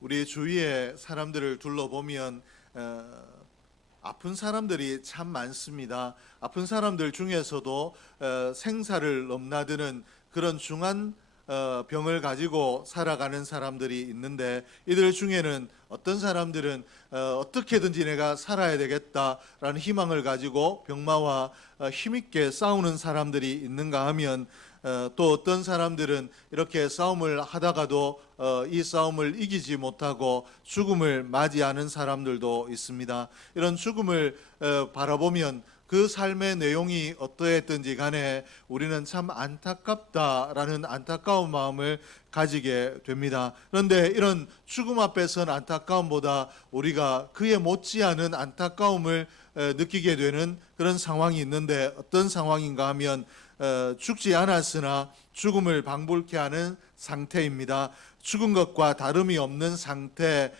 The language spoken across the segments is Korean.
우리 주위의 사람들을 둘러보면 아픈 사람들이 참 많습니다. 아픈 사람들 중에서도 생사를 넘나드는 그런 중한 병을 가지고 살아가는 사람들이 있는데, 이들 중에는 어떤 사람들은 어떻게든지 내가 살아야 되겠다라는 희망을 가지고 병마와 힘있게 싸우는 사람들이 있는가 하면, 또 어떤 사람들은 이렇게 싸움을 하다가도 이 싸움을 이기지 못하고 죽음을 맞이하는 사람들도 있습니다. 이런 죽음을 바라보면 그 삶의 내용이 어떠했든지 간에 우리는 참 안타깝다라는 안타까운 마음을 가지게 됩니다. 그런데 이런 죽음 앞에선 안타까움보다 우리가 그에 못지않은 안타까움을 느끼게 되는 그런 상황이 있는데, 어떤 상황인가 하면 죽지 않았으나 죽음을 방불케 하는 상태입니다. 죽은 것과 다름이 없는 상태,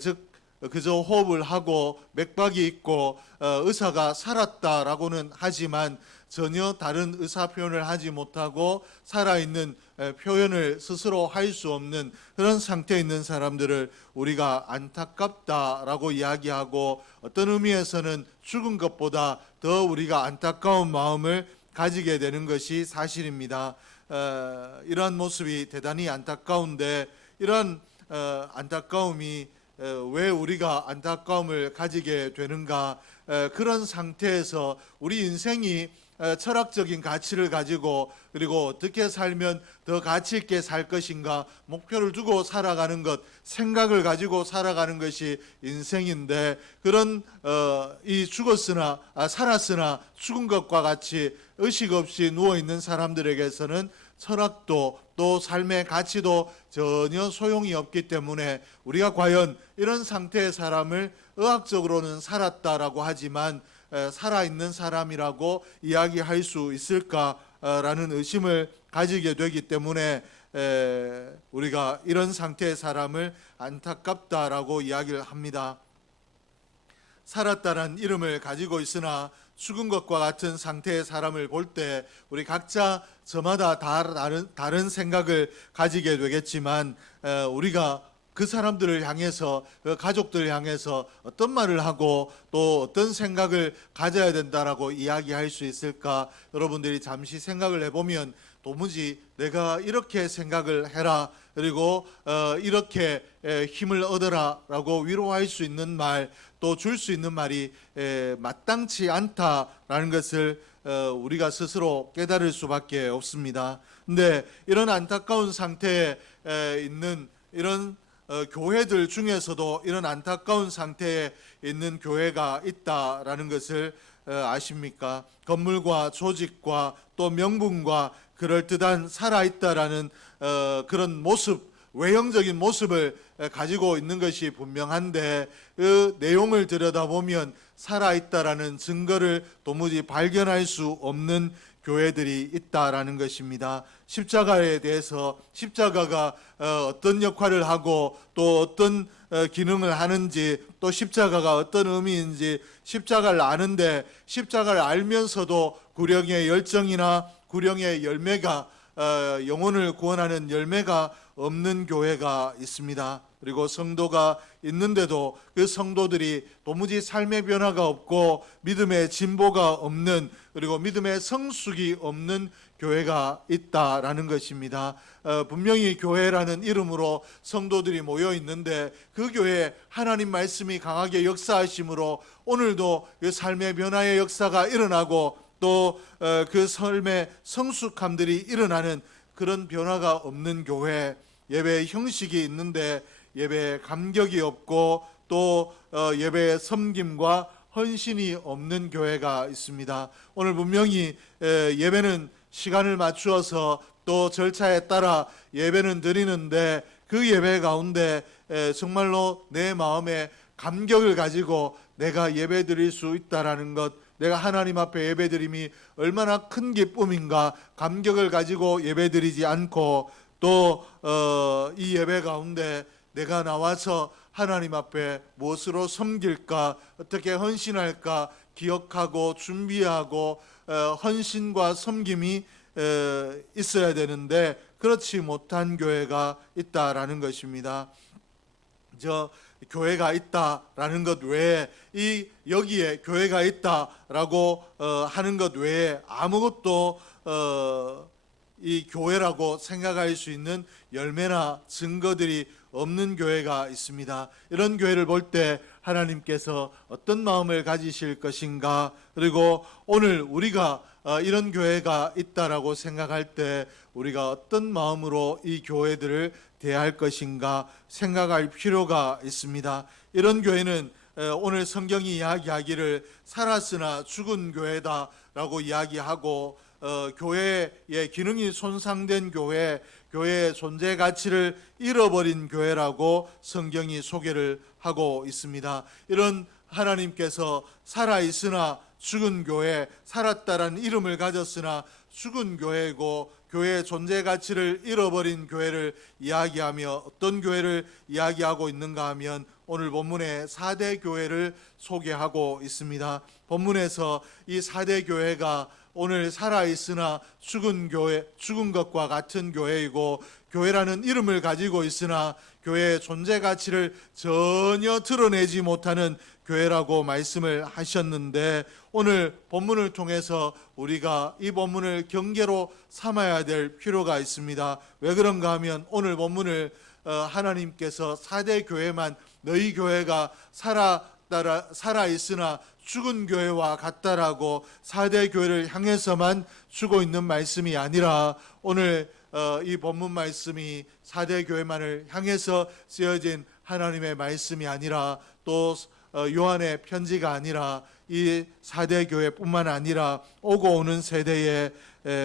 즉 그저 호흡을 하고 맥박이 있고 의사가 살았다라고는 하지만 전혀 다른 의사 표현을 하지 못하고 살아있는 표현을 스스로 할 수 없는 그런 상태에 있는 사람들을 우리가 안타깝다라고 이야기하고, 어떤 의미에서는 죽은 것보다 더 우리가 안타까운 마음을 가지게 되는 것이 사실입니다. 이러한 모습이 대단히 안타까운데, 이러한 안타까움이 왜 우리가 안타까움을 가지게 되는가? 그런 상태에서 우리 인생이 철학적인 가치를 가지고, 그리고 어떻게 살면 더 가치 있게 살 것인가, 목표를 두고 살아가는 것, 생각을 가지고 살아가는 것이 인생인데, 그런 이 죽었으나 살았으나 죽은 것과 같이 의식 없이 누워 있는 사람들에게서는 철학도 또 삶의 가치도 전혀 소용이 없기 때문에, 우리가 과연 이런 상태의 사람을 의학적으로는 살았다라고 하지만 살아있는 사람이라고 이야기할 수 있을까라는 의심을 가지게 되기 때문에 우리가 이런 상태의 사람을 안타깝다라고 이야기를 합니다. 살았다는 이름을 가지고 있으나 죽은 것과 같은 상태의 사람을 볼 때 우리 각자 저마다 다른 생각을 가지게 되겠지만, 우리가 그 사람들을 향해서, 그 가족들을 향해서 어떤 말을 하고 또 어떤 생각을 가져야 된다라고 이야기할 수 있을까? 여러분들이 잠시 생각을 해보면 도무지 내가 이렇게 생각을 해라, 그리고 이렇게 힘을 얻어라라고 위로할 수 있는 말, 또 줄 수 있는 말이 마땅치 않다라는 것을 우리가 스스로 깨달을 수밖에 없습니다. 근데 이런 안타까운 상태에 있는 이런 교회들 중에서도 이런 안타까운 상태에 있는 교회가 있다라는 것을 아십니까? 건물과 조직과 또 명분과 그럴듯한 살아있다라는 그런 모습, 외형적인 모습을 가지고 있는 것이 분명한데, 그 내용을 들여다보면 살아있다라는 증거를 도무지 발견할 수 없는 교회들이 있다라는 것입니다. 십자가에 대해서, 십자가가 어떤 역할을 하고 또 어떤 기능을 하는지, 또 십자가가 어떤 의미인지 십자가를 아는데, 십자가를 알면서도 구령의 열정이나 구령의 열매가, 영혼을 구원하는 열매가 없는 교회가 있습니다. 그리고 성도가 있는데도 그 성도들이 도무지 삶의 변화가 없고 믿음의 진보가 없는, 그리고 믿음의 성숙이 없는 교회가 있다라는 것입니다. 분명히 교회라는 이름으로 성도들이 모여 있는데, 그 교회에 하나님 말씀이 강하게 역사하심으로 오늘도 그 삶의 변화의 역사가 일어나고 또 그 삶의 성숙함들이 일어나는 그런 변화가 없는 교회, 예배의 형식이 있는데 예배에 감격이 없고 또 예배의 섬김과 헌신이 없는 교회가 있습니다. 오늘 분명히 예배는 시간을 맞추어서 또 절차에 따라 예배는 드리는데, 그 예배 가운데 정말로 내 마음에 감격을 가지고 내가 예배 드릴 수 있다라는 것, 내가 하나님 앞에 예배드림이 얼마나 큰 기쁨인가, 감격을 가지고 예배드리지 않고 또 이 예배 가운데 내가 나와서 하나님 앞에 무엇으로 섬길까, 어떻게 헌신할까 기억하고 준비하고 헌신과 섬김이 있어야 되는데, 그렇지 못한 교회가 있다라는 것입니다. 저 교회가 있다라는 것 외에 이 여기에 교회가 있다라고 하는 것 외에 아무것도 이 교회라고 생각할 수 있는 열매나 증거들이 없는 교회가 있습니다. 이런 교회를 볼 때 하나님께서 어떤 마음을 가지실 것인가, 그리고 오늘 우리가 이런 교회가 있다라고 생각할 때 우리가 어떤 마음으로 이 교회들을 대할 것인가 생각할 필요가 있습니다. 이런 교회는 오늘 성경이 이야기하기를 살았으나 죽은 교회다라고 이야기하고, 교회의 기능이 손상된 교회, 교회의 존재 가치를 잃어버린 교회라고 성경이 소개를 하고 있습니다. 이런 하나님께서 살아있으나 죽은 교회, 살았다라는 이름을 가졌으나 죽은 교회고 교회의 존재 가치를 잃어버린 교회를 이야기하며 어떤 교회를 이야기하고 있는가 하면 오늘 본문의 4대 교회를 소개하고 있습니다. 본문에서 이 4대 교회가 오늘 살아있으나 죽은 교회, 죽은 것과 같은 교회이고, 교회라는 이름을 가지고 있으나 교회의 존재 가치를 전혀 드러내지 못하는 교회라고 말씀을 하셨는데, 오늘 본문을 통해서 우리가 이 본문을 경계로 삼아야 될 필요가 있습니다. 왜 그런가 하면 오늘 본문을 하나님께서 4대 교회만, 너희 교회가 살아있으나 죽은 교회와 같다라고 4대 교회를 향해서만 주고 있는 말씀이 아니라, 오늘 이 본문 말씀이 4대 교회만을 향해서 쓰여진 하나님의 말씀이 아니라, 또 요한의 편지가 아니라 이 4대 교회뿐만 아니라 오고 오는 세대의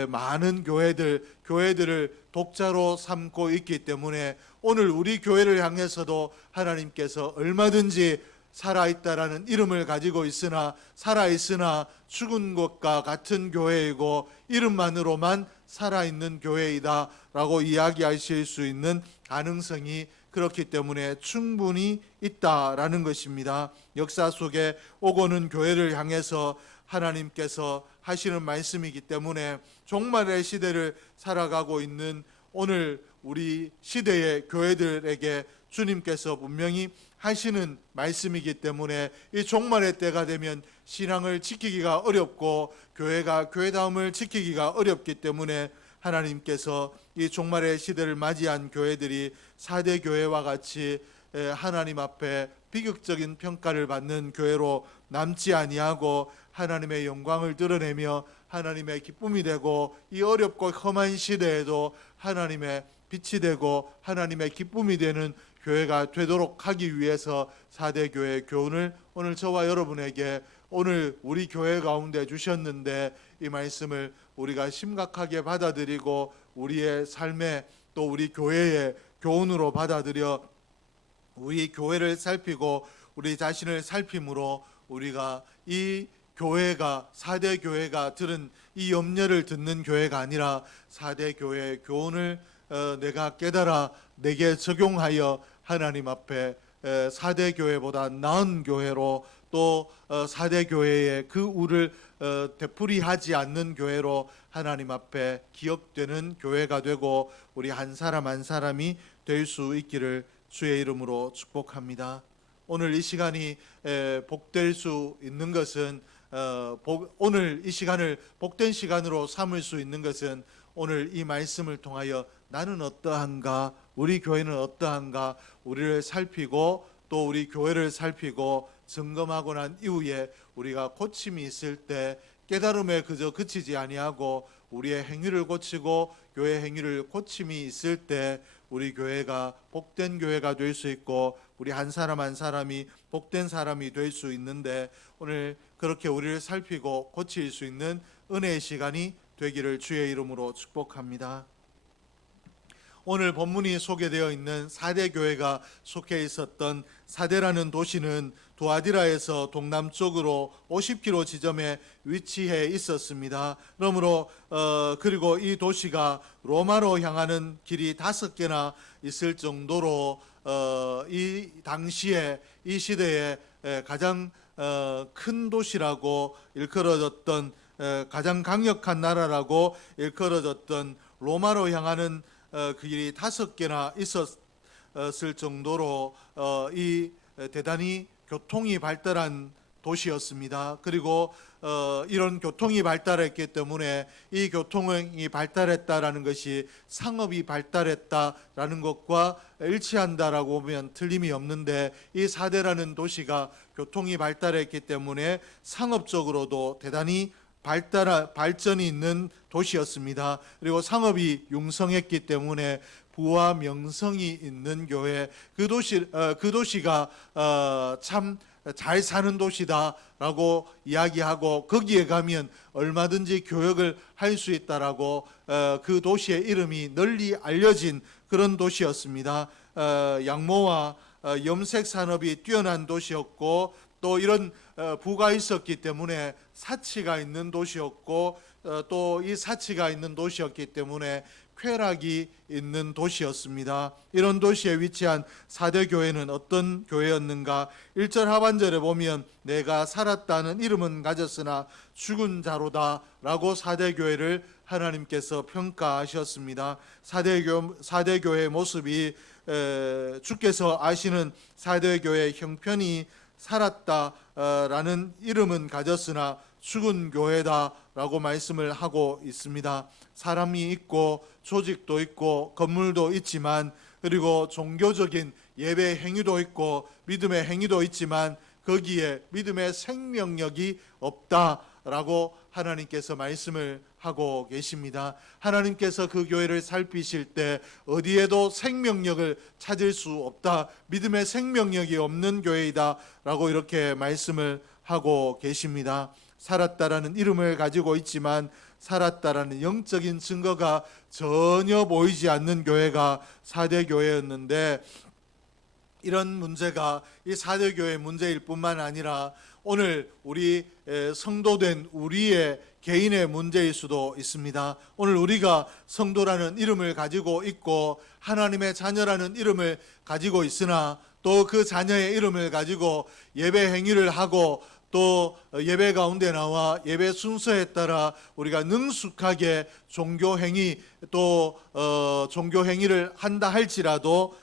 많은 교회들을 독자로 삼고 있기 때문에 오늘 우리 교회를 향해서도 하나님께서 얼마든지 살아있다라는 이름을 가지고 있으나, 살아있으나 죽은 것과 같은 교회이고 이름만으로만 살아있는 교회이다 라고 이야기하실 수 있는 가능성이 그렇기 때문에 충분히 있다라는 것입니다. 역사 속에 오고는 교회를 향해서 하나님께서 하시는 말씀이기 때문에 종말의 시대를 살아가고 있는 오늘 우리 시대의 교회들에게 주님께서 분명히 하시는 말씀이기 때문에 이 종말의 때가 되면 신앙을 지키기가 어렵고 교회가 교회다움을 지키기가 어렵기 때문에 하나님께서 이 종말의 시대를 맞이한 교회들이 4대 교회와 같이 하나님 앞에 비극적인 평가를 받는 교회로 남지 아니하고 하나님의 영광을 드러내며 하나님의 기쁨이 되고, 이 어렵고 험한 시대에도 하나님의 빛이 되고 하나님의 기쁨이 되는 교회가 되도록 하기 위해서 4대 교회의 교훈을 오늘 저와 여러분에게 오늘 우리 교회 가운데 주셨는데, 이 말씀을 우리가 심각하게 받아들이고 우리의 삶에 또 우리 교회의 교훈으로 받아들여 우리 교회를 살피고 우리 자신을 살핌으로 우리가 이 교회가 4대 교회가 들은 이 염려를 듣는 교회가 아니라 4대 교회의 교훈을 내가 깨달아 내게 적용하여 하나님 앞에 4대 교회보다 나은 교회로, 또 4대 교회의 그 우를 되풀이하지 않는 교회로 하나님 앞에 기억되는 교회가 되고 우리 한 사람 한 사람이 될 수 있기를 주의 이름으로 축복합니다. 오늘 이 시간이 복될 수 있는 것은, 오늘 이 시간을 복된 시간으로 삼을 수 있는 것은 오늘 이 말씀을 통하여 나는 어떠한가, 우리 교회는 어떠한가, 우리를 살피고 또 우리 교회를 살피고 점검하고 난 이후에 우리가 고침이 있을 때 깨달음에 그저 그치지 아니하고 우리의 행위를 고치고 교회 행위를 고침이 있을 때 우리 교회가 복된 교회가 될 수 있고 우리 한 사람 한 사람이 복된 사람이 될 수 있는데, 오늘 그렇게 우리를 살피고 고칠 수 있는 은혜의 시간이 되기를 주의 이름으로 축복합니다. 오늘 본문이 소개되어 있는 4대 교회가 속해 있었던 사대라는 도시는 두아디라에서 동남쪽으로 50km 지점에 위치해 있었습니다. 그러므로 그리고 이 도시가 로마로 향하는 길이 5개나 있을 정도로 이 당시에 이 시대에 가장 큰 도시라고 일컬어졌던, 가장 강력한 나라라고 일컬어졌던 로마로 향하는 그 길이 5개나 정도로 이 대단히 교통이 발달한 도시였습니다. 그리고 이런 교통이 발달했기 때문에 이 교통이 발달했다라는 것이 상업이 발달했다라는 것과 일치한다라고 보면 틀림이 없는데, 이 사대라는 도시가 교통이 발달했기 때문에 상업적으로도 대단히 발전이 있는 도시였습니다. 그리고 상업이 융성했기 때문에 부와 명성이 있는 교회, 그 도시가 참 잘 사는 도시다라고 이야기하고, 거기에 가면 얼마든지 교역을 할 수 있다라고 그 도시의 이름이 널리 알려진 그런 도시였습니다. 양모와 염색 산업이 뛰어난 도시였고, 또 이런 부가 있었기 때문에 사치가 있는 도시였고, 또 이 사치가 있는 도시였기 때문에 쾌락이 있는 도시였습니다. 이런 도시에 위치한 사대 교회는 어떤 교회였는가? 1절 하반절에 보면 내가 살았다는 이름은 가졌으나 죽은 자로다 라고 사대 교회를 하나님께서 평가하셨습니다. 사대 교회의 모습이 주께서 아시는 사대 교회의 형편이 살았다라는 이름은 가졌으나 죽은 교회다라고 말씀을 하고 있습니다. 사람이 있고 조직도 있고 건물도 있지만, 그리고 종교적인 예배 행위도 있고 믿음의 행위도 있지만 거기에 믿음의 생명력이 없다라고 하나님께서 말씀을 하고 계십니다. 하나님께서 그 교회를 살피실 때 어디에도 생명력을 찾을 수 없다, 믿음의 생명력이 없는 교회이다 라고 이렇게 말씀을 하고 계십니다. 살았다라는 이름을 가지고 있지만 살았다라는 영적인 증거가 전혀 보이지 않는 교회가 사대 교회였는데, 이런 문제가 이 사대 교회의 문제일 뿐만 아니라 오늘 우리 성도된 우리의 개인의 문제일 수도 있습니다. 오늘 우리가 성도라는 이름을 가지고 있고 하나님의 자녀라는 이름을 가지고 있으나, 또 그 자녀의 이름을 가지고 예배 행위를 하고, 또 예배 가운데 나와 예배 순서에 따라 우리가 능숙하게 종교 행위, 또 종교 행위를 한다 할지라도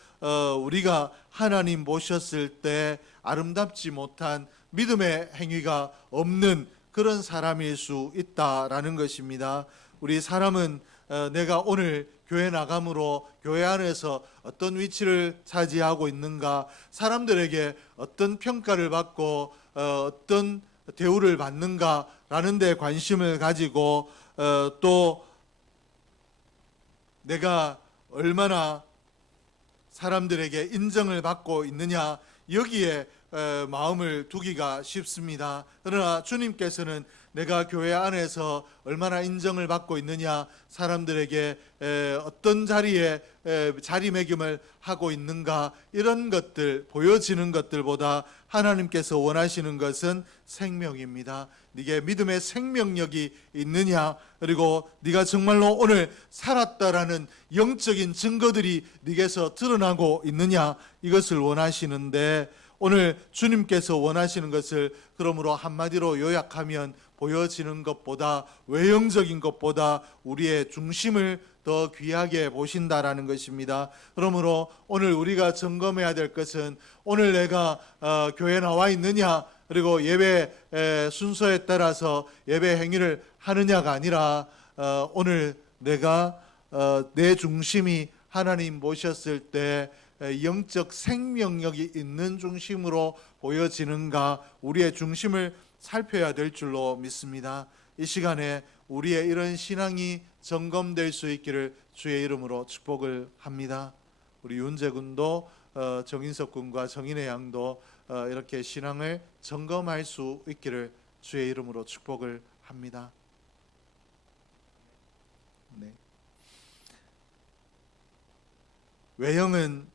우리가 하나님 보셨을 때 아름답지 못한 믿음의 행위가 없는 그런 사람일 수 있다라는 것입니다. 우리 사람은 내가 오늘 교회 나감으로 교회 안에서 어떤 위치를 차지하고 있는가, 사람들에게 어떤 평가를 받고 어떤 대우를 받는가라는 데 관심을 가지고, 또 내가 얼마나 사람들에게 인정을 받고 있느냐, 여기에 마음을 두기가 쉽습니다. 그러나 주님께서는 내가 교회 안에서 얼마나 인정을 받고 있느냐, 사람들에게 어떤 자리에 자리매김을 하고 있는가, 이런 것들, 보여지는 것들보다 하나님께서 원하시는 것은 생명입니다. 네게 믿음의 생명력이 있느냐, 그리고 네가 정말로 오늘 살았다라는 영적인 증거들이 네게서 드러나고 있느냐, 이것을 원하시는데, 오늘 주님께서 원하시는 것을 그러므로 한마디로 요약하면 보여지는 것보다, 외형적인 것보다 우리의 중심을 더 귀하게 보신다라는 것입니다. 그러므로 오늘 우리가 점검해야 될 것은, 오늘 내가 교회에 나와 있느냐, 그리고 예배 순서에 따라서 예배 행위를 하느냐가 아니라, 오늘 내가 내 중심이 하나님 보셨을 때 영적 생명력이 있는 중심으로 보여지는가, 우리의 중심을 살펴야 될 줄로 믿습니다. 이 시간에 우리의 이런 신앙이 점검될 수 있기를 주의 이름으로 축복을 합니다. 우리 윤재 군도 정인석 군과 정인혜 양도 이렇게 신앙을 점검할 수 있기를 주의 이름으로 축복을 합니다. 네. 외형은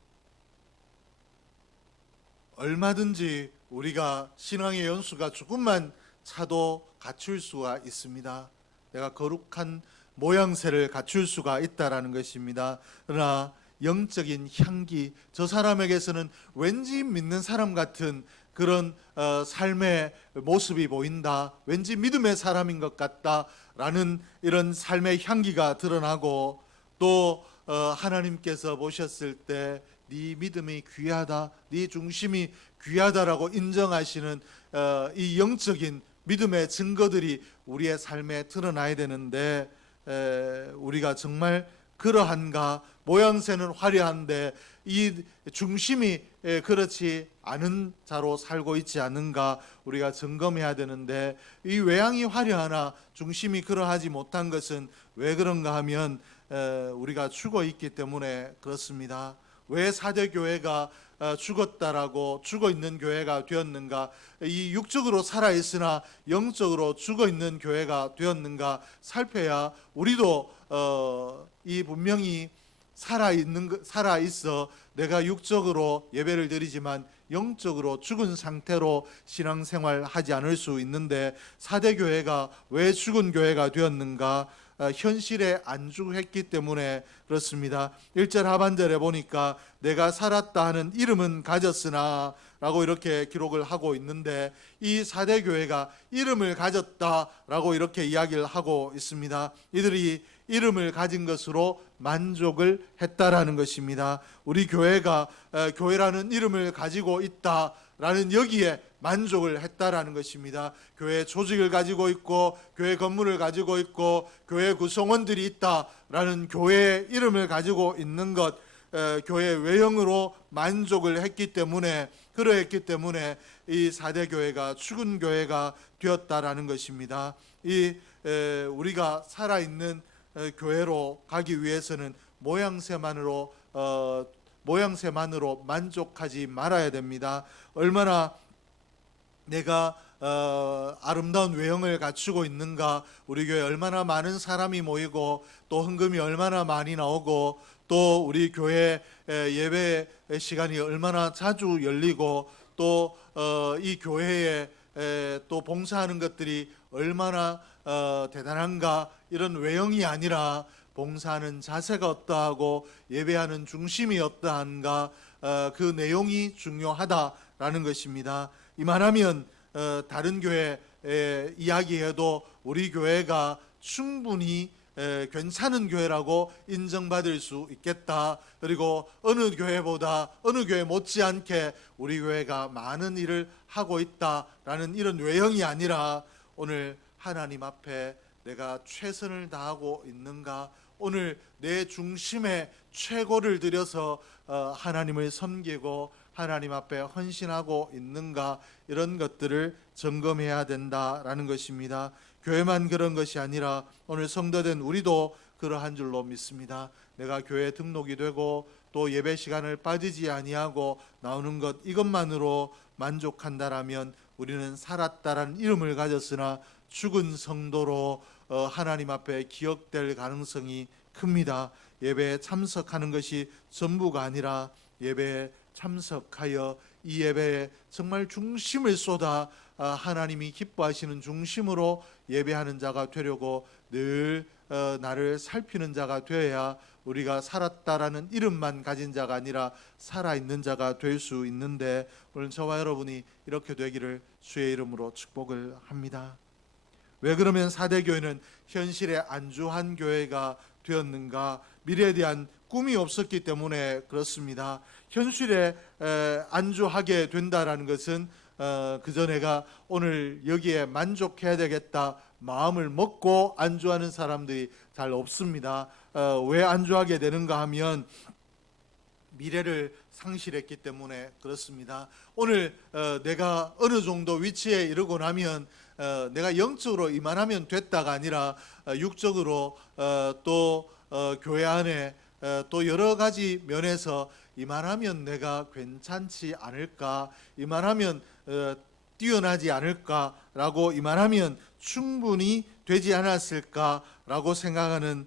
얼마든지 우리가 신앙의 연수가 조금만 차도 갖출 수가 있습니다. 내가 거룩한 모양새를 갖출 수가 있다라는 것입니다. 그러나 영적인 향기, 저 사람에게서는 왠지 믿는 사람 같은 그런 삶의 모습이 보인다, 왠지 믿음의 사람인 것 같다라는 이런 삶의 향기가 드러나고, 또 하나님께서 보셨을 때 네 믿음이 귀하다, 네 중심이 귀하다라고 인정하시는 이 영적인 믿음의 증거들이 우리의 삶에 드러나야 되는데 우리가 정말 그러한가? 모양새는 화려한데 이 중심이 그렇지 않은 자로 살고 있지 않은가 우리가 점검해야 되는데, 이 외양이 화려하나 중심이 그러하지 못한 것은 왜 그런가 하면 우리가 죽어 있기 때문에 그렇습니다. 왜 사대 교회가 죽었다라고 죽어 있는 교회가 되었는가? 이 육적으로 살아 있으나 영적으로 죽어 있는 교회가 되었는가 살펴야 우리도 이 분명히 살아 있어 내가 육적으로 예배를 드리지만 영적으로 죽은 상태로 신앙생활 하지 않을 수 있는데, 사대 교회가 왜 죽은 교회가 되었는가? 현실에 안주했기 때문에 그렇습니다. 1절 하반절에 보니까 내가 살았다 하는 이름은 가졌으나 라고 이렇게 기록을 하고 있는데, 이 사대 교회가 이름을 가졌다라고 이렇게 이야기를 하고 있습니다. 이들이 이름을 가진 것으로 만족을 했다라는 것입니다. 우리 교회가 교회라는 이름을 가지고 있다라는 여기에 만족을 했다라는 것입니다. 교회 조직을 가지고 있고 교회 건물을 가지고 있고 교회 구성원들이 있다라는 교회의 이름을 가지고 있는 것, 교회 외형으로 만족을 했기 때문에, 그러했기 때문에 이 사대 교회가 죽은 교회가 되었다라는 것입니다. 우리가 살아있는 교회로 가기 위해서는 모양새만으로 만족하지 말아야 됩니다. 얼마나 내가 아름다운 외형을 갖추고 있는가, 우리 교회 얼마나 많은 사람이 모이고 또 헌금이 얼마나 많이 나오고 또 우리 교회 예배 시간이 얼마나 자주 열리고 또 이 교회에 또 봉사하는 것들이 얼마나 대단한가, 이런 외형이 아니라 봉사하는 자세가 어떠하고 예배하는 중심이 어떠한가, 그 내용이 중요하다라는 것입니다. 이만하면 다른 교회 이야기해도 우리 교회가 충분히 괜찮은 교회라고 인정받을 수 있겠다. 그리고 어느 교회보다 어느 교회 못지않게 우리 교회가 많은 일을 하고 있다라는 이런 외형이 아니라, 오늘 하나님 앞에 내가 최선을 다하고 있는가, 오늘 내 중심에 최고를 들여서 하나님을 섬기고 하나님 앞에 헌신하고 있는가, 이런 것들을 점검해야 된다라는 것입니다. 교회만 그런 것이 아니라 오늘 성도된 우리도 그러한 줄로 믿습니다. 내가 교회 등록이 되고 또 예배 시간을 빠지지 아니하고 나오는 것, 이것만으로 만족한다라면 우리는 살았다라는 이름을 가졌으나 죽은 성도로 하나님 앞에 기억될 가능성이 큽니다. 예배에 참석하는 것이 전부가 아니라 예배에 참석하여 이 예배에 정말 중심을 쏟아 하나님이 기뻐하시는 중심으로 예배하는 자가 되려고 늘 나를 살피는 자가 되어야 우리가 살았다라는 이름만 가진 자가 아니라 살아있는 자가 될 수 있는데, 오늘 저와 여러분이 이렇게 되기를 주의 이름으로 축복을 합니다. 왜 그러면 사대교회는 현실에 안주한 교회가 되었는가? 미래에 대한 꿈이 없었기 때문에 그렇습니다. 현실에 안주하게 된다라는 것은 그저 내가 오늘 여기에 만족해야 되겠다 마음을 먹고 안주하는 사람들이 잘 없습니다. 왜 안주하게 되는가 하면 미래를 상실했기 때문에 그렇습니다. 오늘 내가 어느 정도 위치에 이르고 나면 내가 영적으로 이만하면 됐다가 아니라 육적으로 또 교회 안에 또 여러 가지 면에서 이만하면 내가 괜찮지 않을까, 이만하면 뛰어나지 않을까라고, 이만하면 충분히 되지 않았을까라고 생각하는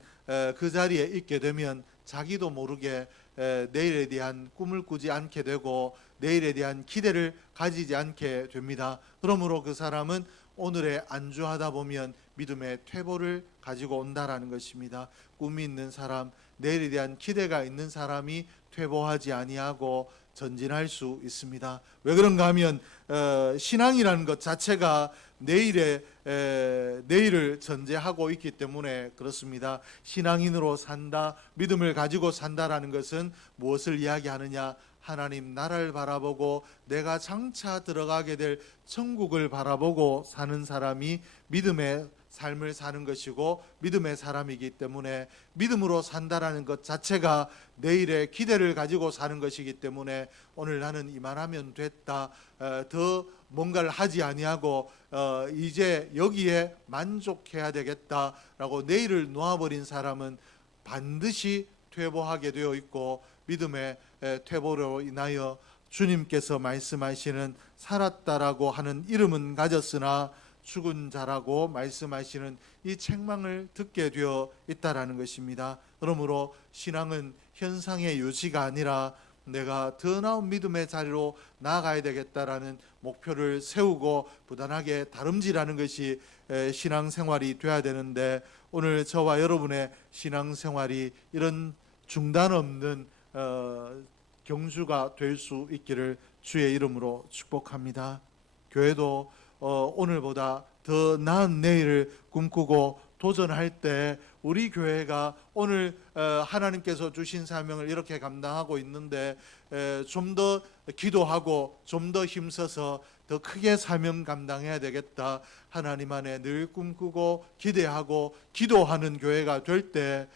그 자리에 있게 되면 자기도 모르게 내일에 대한 꿈을 꾸지 않게 되고 내일에 대한 기대를 가지지 않게 됩니다. 그러므로 그 사람은 오늘에 안주하다 보면 믿음의 퇴보를 가지고 온다라는 것입니다. 꿈이 있는 사람, 내일에 대한 기대가 있는 사람이 퇴보하지 아니하고 전진할 수 있습니다. 왜 그런가 하면 신앙이라는 것 자체가 내일을 전제하고 있기 때문에 그렇습니다. 신앙인으로 산다, 믿음을 가지고 산다라는 것은 무엇을 이야기하느냐? 하나님 나라를 바라보고 내가 장차 들어가게 될 천국을 바라보고 사는 사람이 믿음의 삶을 사는 것이고 믿음의 사람이기 때문에 믿음으로 산다라는 것 자체가 내일의 기대를 가지고 사는 것이기 때문에 오늘 나는 이만하면 됐다, 더 뭔가를 하지 아니하고 이제 여기에 만족해야 되겠다라고 내일을 놓아버린 사람은 반드시 퇴보하게 되어 있고, 믿음의 퇴보로 인하여 주님께서 말씀하시는 살았다라고 하는 이름은 가졌으나 죽은 자라고 말씀하시는 이 책망을 듣게 되어 있다라는 것입니다. 그러므로 신앙은 현상의 유지가 아니라 내가 더 나은 믿음의 자리로 나아가야 되겠다라는 목표를 세우고 부단하게 다름질하는 것이 신앙생활이 되어야 되는데, 오늘 저와 여러분의 신앙생활이 이런 중단 없는 경주가 될 수 있기를 주의 이름으로 축복합니다. 교회도 오늘보다 더 나은 내일을 꿈꾸고 도전할 때 우리 교회가 오늘 하나님께서 주신 사명을 이렇게 감당하고 있는데 좀 더 기도하고 좀 더 힘써서 더 크게 사명 감당해야 되겠다, 하나님 안에 늘 꿈꾸고 기대하고 기도하는 교회가 될 때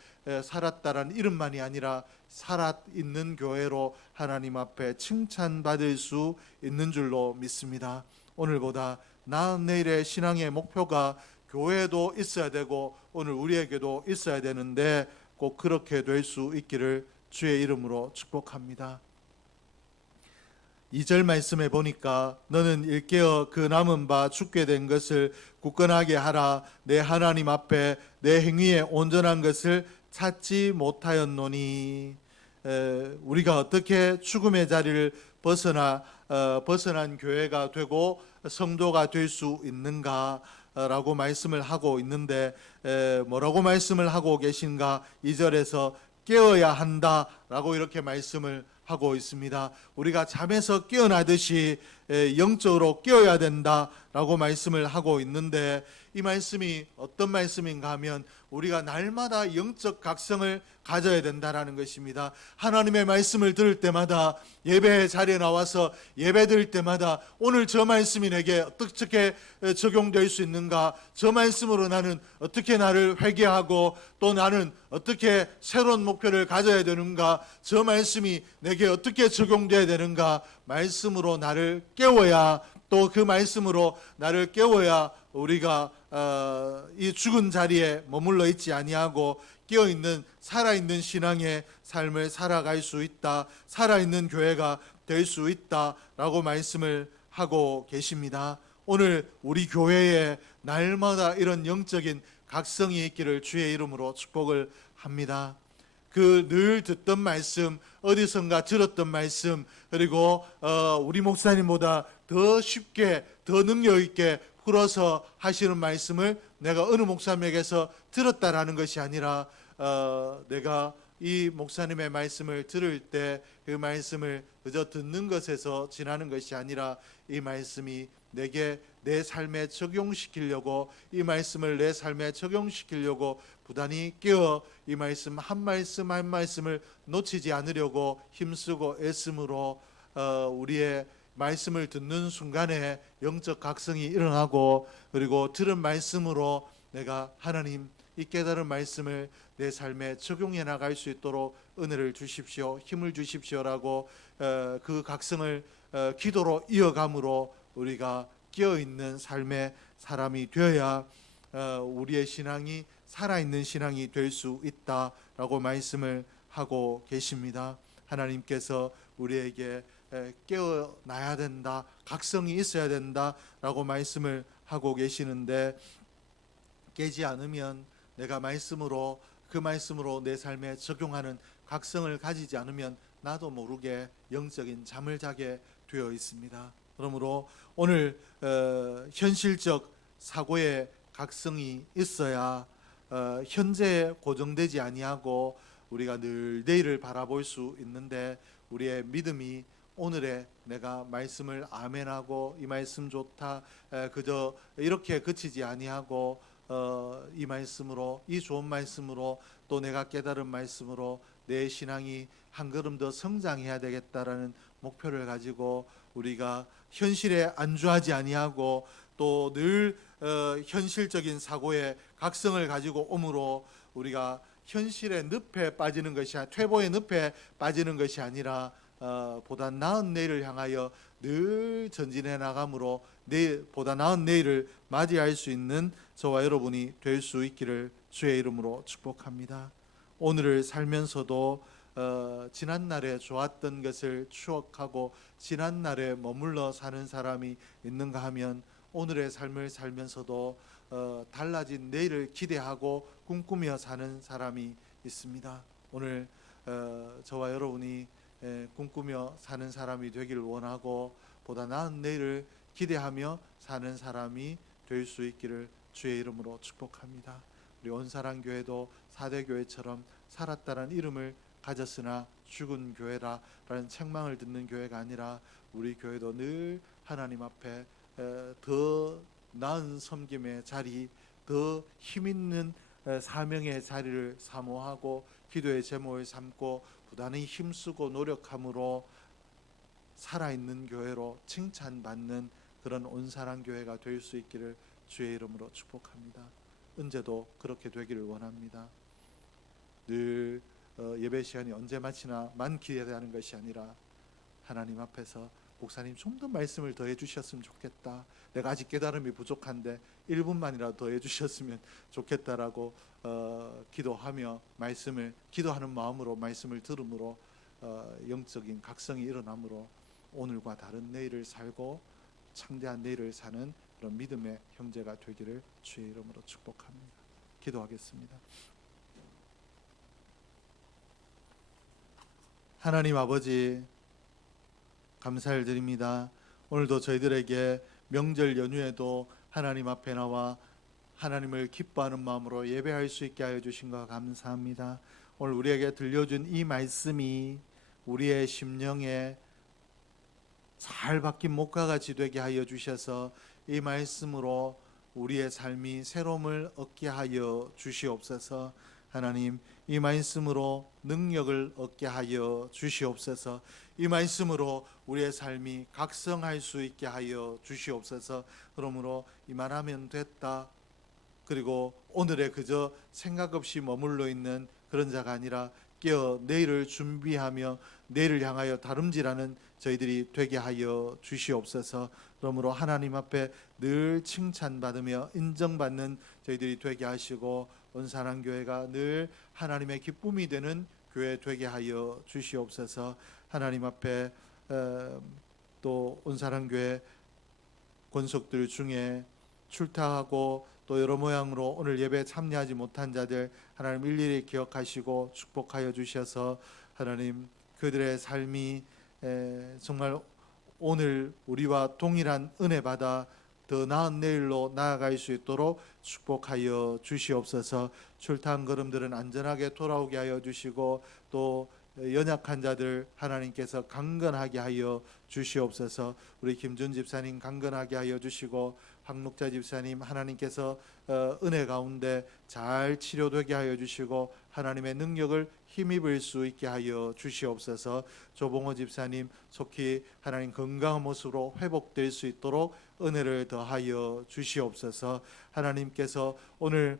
살았다라는 이름만이 아니라 살아있는 교회로 하나님 앞에 칭찬받을 수 있는 줄로 믿습니다. 오늘보다 나은 내일의 신앙의 목표가 교회에도 있어야 되고 오늘 우리에게도 있어야 되는데 꼭 그렇게 될 수 있기를 주의 이름으로 축복합니다. 2절 말씀에 보니까 너는 일깨어 그 남은 바 죽게 된 것을 굳건하게 하라. 내 하나님 앞에 내 행위에 온전한 것을 찾지 못하였노니. 우리가 어떻게 죽음의 자리를 벗어난 교회가 되고 성도가 될 수 있는가라고 말씀을 하고 있는데, 뭐라고 말씀을 하고 계신가? 2절에서 깨어야 한다라고 이렇게 말씀을 하고 있습니다. 우리가 잠에서 깨어나듯이 영적으로 깨어야 된다라고 말씀을 하고 있는데, 이 말씀이 어떤 말씀인가 하면 우리가 날마다 영적 각성을 가져야 된다라는 것입니다. 하나님의 말씀을 들을 때마다, 예배 자리에 나와서 예배 드릴 때마다 오늘 저 말씀이 내게 어떻게 적용될 수 있는가, 저 말씀으로 나는 어떻게 나를 회개하고 또 나는 어떻게 새로운 목표를 가져야 되는가, 저 말씀이 내게 어떻게 적용돼야 되는가, 말씀으로 나를 깨워야, 또 그 말씀으로 나를 깨워야 우리가 이 죽은 자리에 머물러 있지 아니하고 깨어있는 살아있는 신앙의 삶을 살아갈 수 있다, 살아있는 교회가 될 수 있다라고 말씀을 하고 계십니다. 오늘 우리 교회에 날마다 이런 영적인 각성이 있기를 주의 이름으로 축복을 합니다. 그 늘 듣던 말씀, 어디선가 들었던 말씀, 그리고 우리 목사님보다 더 쉽게 더 능력 있게 풀어서 하시는 말씀을 내가 어느 목사님에게서 들었다라는 것이 아니라 내가 이 목사님의 말씀을 들을 때 그 말씀을 그저 듣는 것에서 지나는 것이 아니라 이 말씀이 내게 내 삶에 적용시키려고, 이 말씀을 내 삶에 적용시키려고 부단히 깨어 이 말씀 한 말씀 한 말씀을 놓치지 않으려고 힘쓰고 애씀으로 우리의 말씀을 듣는 순간에 영적 각성이 일어나고, 그리고 들은 말씀으로 내가 하나님 이 깨달은 말씀을 내 삶에 적용해 나갈 수 있도록 은혜를 주십시오, 힘을 주십시오라고 그 각성을 기도로 이어감으로 우리가 깨어있는 삶의 사람이 되어야 우리의 신앙이 살아있는 신앙이 될 수 있다라고 말씀을 하고 계십니다. 하나님께서 우리에게 깨어나야 된다, 각성이 있어야 된다라고 말씀을 하고 계시는데, 깨지 않으면 내가 말씀으로 그 말씀으로 내 삶에 적용하는 각성을 가지지 않으면 나도 모르게 영적인 잠을 자게 되어 있습니다. 그러므로 오늘 현실적 사고의 각성이 있어야 현재에 고정되지 아니하고 우리가 늘 내일을 바라볼 수 있는데, 우리의 믿음이 오늘의 내가 말씀을 아멘하고 이 말씀 좋다 그저 이렇게 그치지 아니하고 이 말씀으로, 이 좋은 말씀으로, 또 내가 깨달은 말씀으로 내 신앙이 한 걸음 더 성장해야 되겠다라는 목표를 가지고 우리가 현실에 안주하지 아니하고 또 늘 현실적인 사고의 각성을 가지고 오므로 우리가 현실의 늪에 빠지는 것이, 퇴보의 늪에 빠지는 것이 아니라 보다 나은 내일을 향하여 늘 전진해 나감으로 보다 나은 내일을 맞이할 수 있는 저와 여러분이 될 수 있기를 주의 이름으로 축복합니다. 오늘을 살면서도 지난날에 좋았던 것을 추억하고 지난날에 머물러 사는 사람이 있는가 하면 오늘의 삶을 살면서도 달라진 내일을 기대하고 꿈꾸며 사는 사람이 있습니다. 오늘 저와 여러분이 꿈꾸며 사는 사람이 되기를 원하고 보다 나은 내일을 기대하며 사는 사람이 될 수 있기를 주의 이름으로 축복합니다. 우리 온사랑교회도 4대 교회처럼 살았다는 이름을 가졌으나 죽은 교회라라는 책망을 듣는 교회가 아니라 우리 교회도 늘 하나님 앞에 더 나은 섬김의 자리, 더 힘있는 사명의 자리를 사모하고 기도의 제목을 삼고 부단히 힘쓰고 노력함으로 살아있는 교회로 칭찬받는 그런 온사랑교회가 될 수 있기를 주의 이름으로 축복합니다. 언제도 그렇게 되기를 원합니다. 늘 예배 시간이 언제 마치나만 기대하는 것이 아니라 하나님 앞에서 목사님 좀 더 말씀을 더 해주셨으면 좋겠다, 내가 아직 깨달음이 부족한데 1분만이라도 더 해주셨으면 좋겠다라고 기도하며 기도하는 마음으로 말씀을 들음으로 영적인 각성이 일어나므로 오늘과 다른 내일을 살고 창대한 내일을 사는 그런 믿음의 형제가 되기를 주의 이름으로 축복합니다. 기도하겠습니다. 하나님 아버지, 감사를 드립니다. 오늘도 저희들에게 명절 연휴에도 하나님 앞에 나와 하나님을 기뻐하는 마음으로 예배할 수 있게 하여 주신 것 감사합니다. 오늘 우리에게 들려준 이 말씀이 우리의 심령에 잘 박힌 목과 같이 되게 하여 주셔서 이 말씀으로 우리의 삶이 새로움을 얻게 하여 주시옵소서. 하나님, 이 말씀으로 능력을 얻게 하여 주시옵소서. 이 말씀으로 우리의 삶이 각성할 수 있게 하여 주시옵소서. 그러므로 이만하면 됐다, 그리고 오늘에 그저 생각 없이 머물러 있는 그런 자가 아니라 깨어 내일을 준비하며 내일을 향하여 다름질하는 저희들이 되게 하여 주시옵소서. 그러므로 하나님 앞에 늘 칭찬받으며 인정받는 저희들이 되게 하시고 온사랑교회가 늘 하나님의 기쁨이 되는 교회 되게 하여 주시옵소서. 하나님 앞에 또 온사랑교회 권속들 중에 출타하고 또 여러 모양으로 오늘 예배에 참여하지 못한 자들 하나님 일일이 기억하시고 축복하여 주셔서 하나님 그들의 삶이 정말 오늘 우리와 동일한 은혜 받아 더 나은 내일로 나아갈 수 있도록 축복하여 주시옵소서. 출타한 걸음들은 안전하게 돌아오게 하여 주시고 또 연약한 자들 하나님께서 강건하게 하여 주시옵소서. 우리 김준 집사님 강건하게 하여 주시고 황목자 집사님 하나님께서 은혜 가운데 잘 치료되게 하여 주시고 하나님의 능력을 힘입을 수 있게 하여 주시옵소서. 조봉호 집사님 속히 하나님 건강한 모습으로 회복될 수 있도록 은혜를 더하여 주시옵소서. 하나님께서 오늘